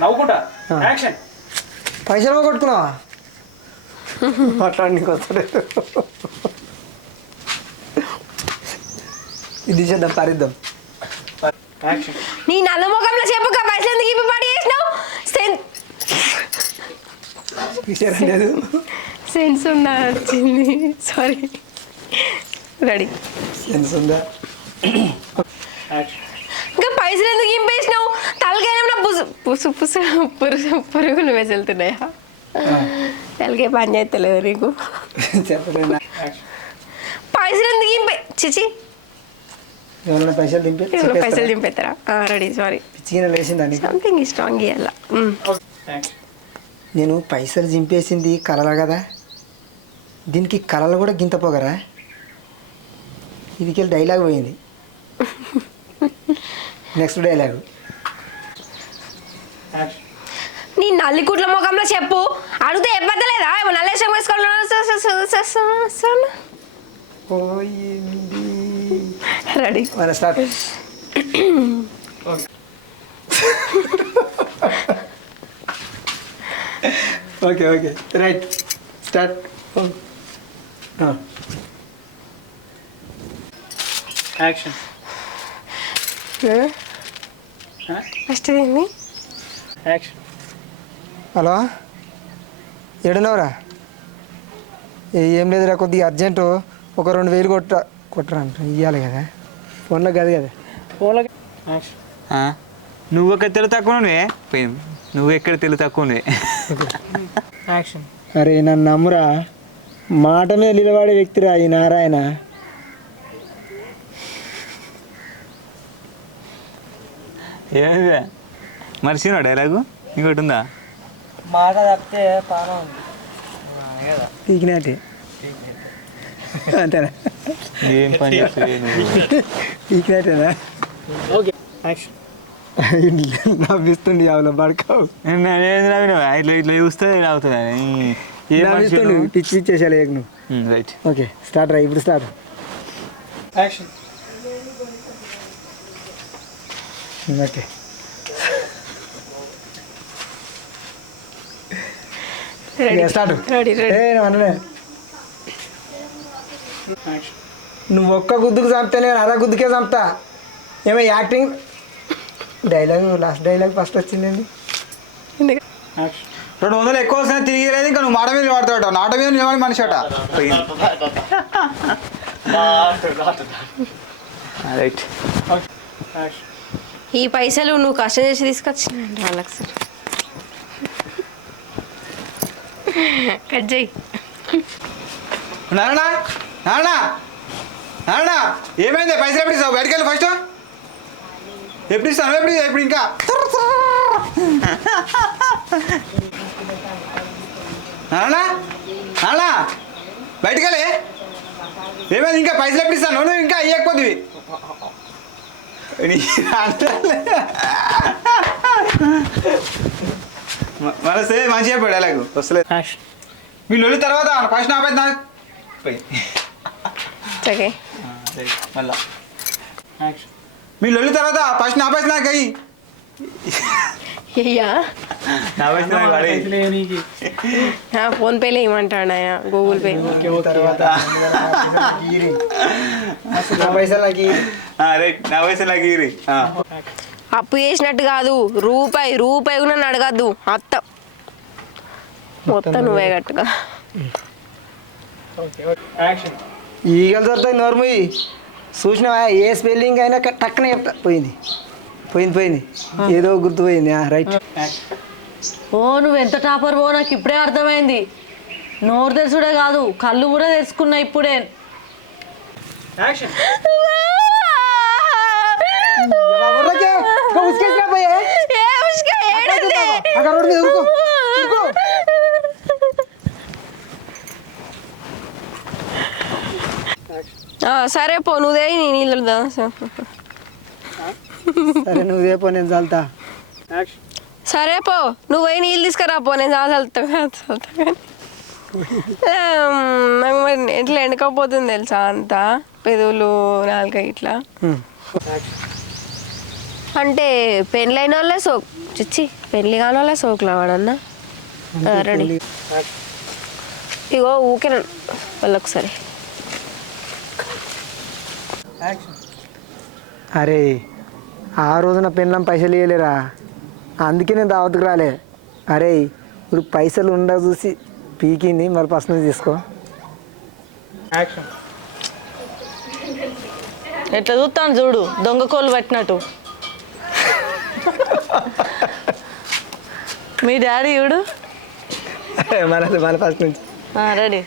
నవ్వుకుంటా యాక్షన్. పైసలు కొట్టుకున్నావా మాట్లాడి నీకు వస్తలేదు. ఇది చేద్దాం పారిద్దాం. యాక్షన్. నీ నల్ల ముఖంలో చెప్పక పైసలు ఎందుకు ఇప్పుడు పాడి చేసినావు? లేదు సెన్స్ ఉందా వచ్చింది. సారీ. రెడీ. సెన్స్ ఉందా? యాక్షన్. ఇంకా పైసలు ఎందుకు ఇంపేసినావు? తలకైనా పురుగులు వెళ్తున్నాయా? తలకే పని చేస్తలేదు నీకు. చెప్పలేనా? పైసలు ఎందుకు ఇంపే చిచి ఎవరైనా పైసలు దింపి పైసలు దింపేస్తారా? రెడీ. సారీ. పిచ్చిగా లేచిందా నీకు? సంథింగ్ స్ట్రాంగ్ ఇవ్వాలా. నేను పైసలు చింపేసింది కలలా కదా, దీనికి కలలు కూడా గింత పోగరా? ఇదికెళ్ళి డైలాగ్ పోయింది. Next dialogue. నీ నల్లికుట్ల ముఖంలో చెప్పు. అడిగితే చెప్పలేదా? ఏమో నల్లేశం వేసుకోవాలి. పోయింది. రెడీ. మన start. Okay okay right start. Action. First ఏంది? యాక్షన్. హలో ఏడున్నావురా? ఏం లేదురా, కొద్దిగా అర్జెంటు. ఒక 2000 కొట్టరా అంట. ఇవ్వాలి కదా, ఫోన్లో కాదు కదా. ఫోన్లో. యాక్షన్. నువ్వు ఒక తెలుగు తక్కువనే, నువ్వు ఎక్కడ తెలుగు తక్కువనే. యాక్షన్. అరే నన్ను నమ్మురా, మాట మీద నిలబడే వ్యక్తిరా ఈ నారాయణ. ఏమైంది మర్చినా డైలాగు ఇంకోటి ఉందా? మాట తప్పితే పానం పీకినట్టే అంతేనా? ఏం పని చేస్తుంది పీకినట్టేనా? ఓకే. యాక్షన్. నవ్విస్తుంది అవును పడకావు. ఇట్లా ఇట్లా చూస్తే అవుతుంది. నవ్విస్తుంది పిచ్చి పిచ్చేసాలి నువ్వు. రైట్. ఓకే స్టార్ట్ రా, ఇప్పుడు start. Action. Okay start. Ready. అనలే నువ్వు ఒక్క గుద్దుకు చంపుతానే అదా గుద్దుకే చంపుతా. ఏమో acting dialogue, last dialogue first వచ్చిందండి. 200 ఎక్కువ వస్తున్నాయి తిరిగి లేదు. ఇంకా నువ్వు మాట మీద వాడతాడు, నాట మీద నిలబడి మనిషి అట. రైట్. ఈ పైసలు నువ్వు కష్టం చేసి తీసుకొచ్చిన వాళ్ళకి సార్. కట్ చేయి. నారాయణ నారాయణ నారాయణ ఏమైంది? పైసలు ఎప్పుడు ఇస్తావు? బయటకు వెళ్ళి ఫస్ట్. ఎప్పుడు ఇస్తాను? ఎప్పుడు ఇంకా నారాయణ నారాయణ బయటకు వెళ్ళి. ఏమైంది? ఇంకా పైసలు ఎప్పుడు ఇస్తాను? నువ్వు ఇంకా అయ్యకపోతుంది. మనసే మంచిగా చెప్పాడు అలాగూ వస్తలేదు. మీ లొల్లి తర్వాత ఫస్ట్ ఆపేది నాకు మళ్ళా. మీ లొల్లి తర్వాత ఫస్ట్ ఆపేసి నాకు అయ్యి ఫోన్ పేలో ఏమంటాడు ఆయన? Google pay. అప్పు చేసినట్టు కాదు, రూపాయి కూడా నన్ను అడగద్దు. అత్త మొత్తం నువ్వే కట్టుగా. ఈగలు దొరుకుతాయి నోర్మయ్యి. చూసినావా? ఏ స్పెల్లింగ్ అయినా టక్కున చెప్తా. పోయింది ఏదో గుర్తుపోయింది. రైట్. ఓ నువ్వు ఎంత టాపర్ పో, నాకు ఇప్పుడే అర్థమైంది. నోరు తెరుచుడే కాదు, కళ్ళు కూడా తెరుచుకున్నా ఇప్పుడే. సరే పో, నువ్వుదే నీళ్ళు. సరే నువ్వుదే పో, నేను చల్తా. సరే పో, నువ్వు పోయి నీళ్ళు తీసుకురా పో, నేను చల్తా. ఇట్లా ఎండకపోతుంది తెలుసా? అంతా పెదవులు, నాలుక ఇట్లా. అంటే పెళ్ళైన వాళ్ళే సోక్ చిచ్చి పెళ్ళి కాని వాళ్ళే సోకులు వాడన్నా రెడీ ఇగో ఊకే వాళ్ళొకసారి యాక్షన్ అరే ఆ రోజున పెళ్ళం పైసలు ఇవ్వలేరా అందుకే నేను దావత్తుకు రాలే. అరే ఇప్పుడు పైసలు ఉండ చూసి పీకింది మరి పర్సనల్ తీసుకో. యాక్షన్ ఎట్లా చూస్తాను చూడు దొంగ కోళ్ళు పట్టినట్టు. మీ డాడీ చూడు మన ఫస్ట్ నుంచి రెడీ.